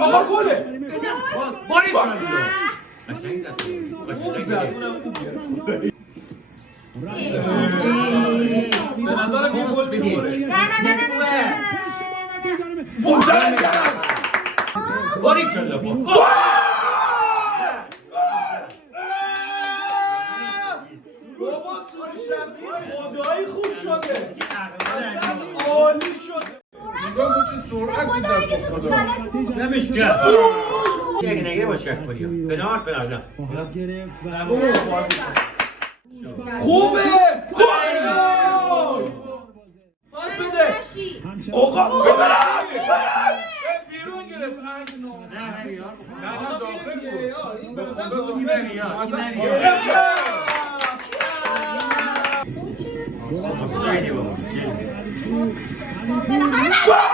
آقا گله. باری کنم قشنگ زد. خوب زد. اونم خوب گرفت. به نظرم این گل می‌خوره. نه. فوتبال زد. باری کلا با. بابا سرشتبی خدایی خوب شده. اصلا عالی شده. نگاه کن چه سرعتی زد خدا. نمیشه. یک نگه با شک کنیم. پنالت نه. خوبه. پاس بده. آقا ببرم. بیرون گرفت. نه داخل بود. این به خدا داخل بود. خیلی بابا. بالاخره